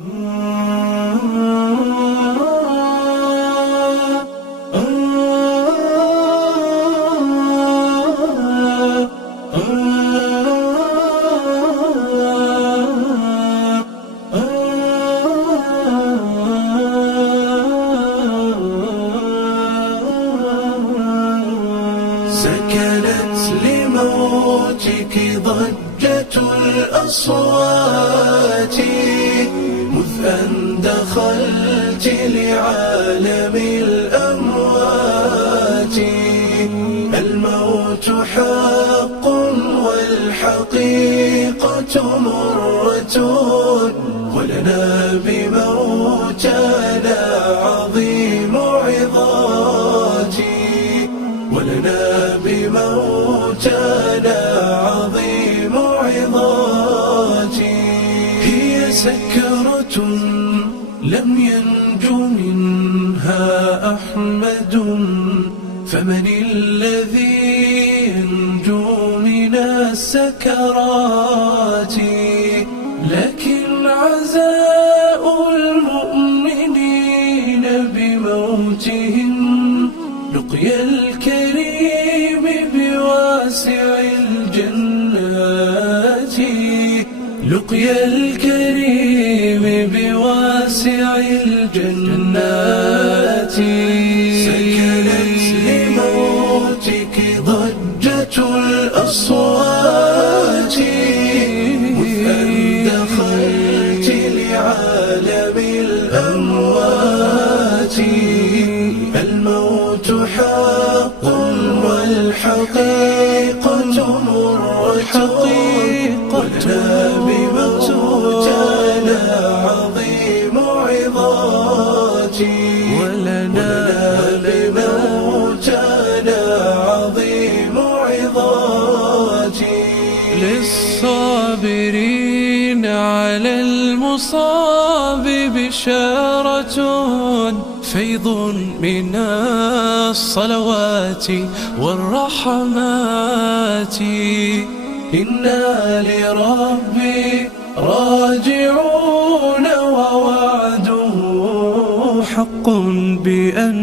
سكنت لموتك ضجة الأصوات مذ أن دخلت لعالم الأموات. الموت حق والحقيقة مرة، ولنا بموتنا عظيم عظات، ولنا بموتنا عظيم عظات. هي سكرة لم ينج منها أحمد، فمن الذي ينجو من السكرات؟ لكن عزاء المؤمنين بموتهم لقيا الكريم بواسع الجنات، لقيا الكريم بواسع الجنات. سكنت لموتك ضجة الأصوات مذ أن دخلت لعالم الأموات. الموت حق والحقيقة مرة، ولنا بموتنا عظيم عظات، ولنا بموتنا عظيم عظات. للصابرين على المصاب بشارة، فيض من الصلوات والرحمات. إنا لربي راجعون، ووعده حق بأن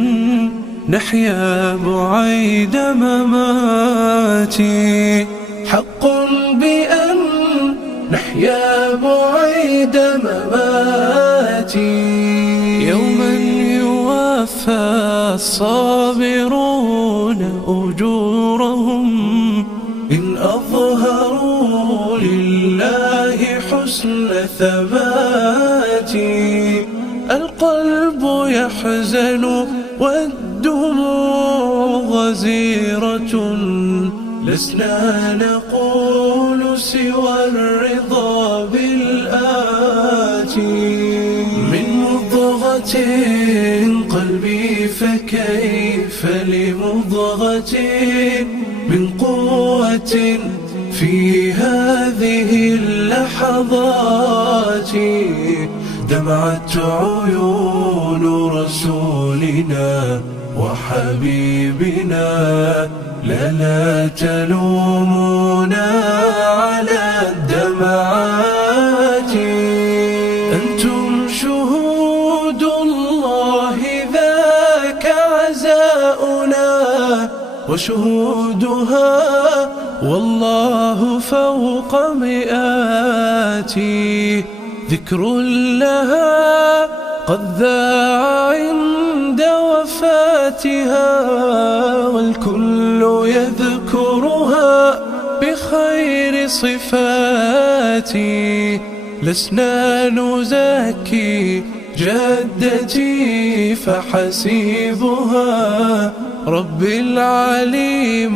نحيا بعيد مماتي، حق بأن نحيا بعيد مماتي. يوما يوفى الصابرون أجورهم إن أظهروا لله حسن ثبات. القلب يحزن والدموع غزيرة، لسنا نقول سوى الرضا بالآتي. من مضغة قلبي فكيف لمضغة من قوة في هذه اللحظات. دمعت عيون رسولنا وحبيبنا، لا تلومونا على الدمعات. أنتم شهود الله ذاك عزاؤنا، وشهودها والله فوق مئات. ذكر لها قد ذاع عند وفاتها، والكل يذكرها بخير صفاتي. لسنا نزكي جدتي فحسيبها ربي العليم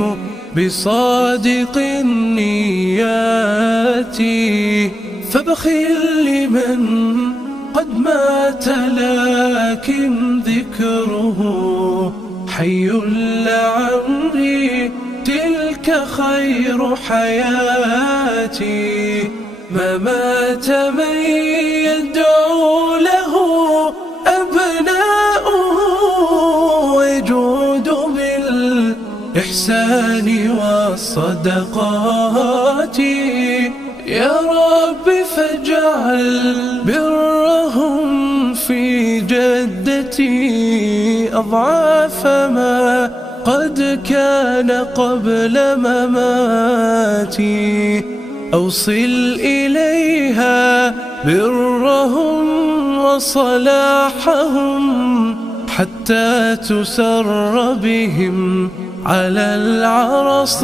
بصادق النيات. فبخل لمن قد مات لكن ذكره حي لعمري، تلك خير حياتي. ما مات من يدعو له أبناؤه، ويجود بالإحسان والصدقات. يا رب فاجعل واجعل برهم في جدتي أضعاف ما قد كان قبل مماتي. أوصل إليها برهم وصلاحهم حتى تسر بهم على العرصات.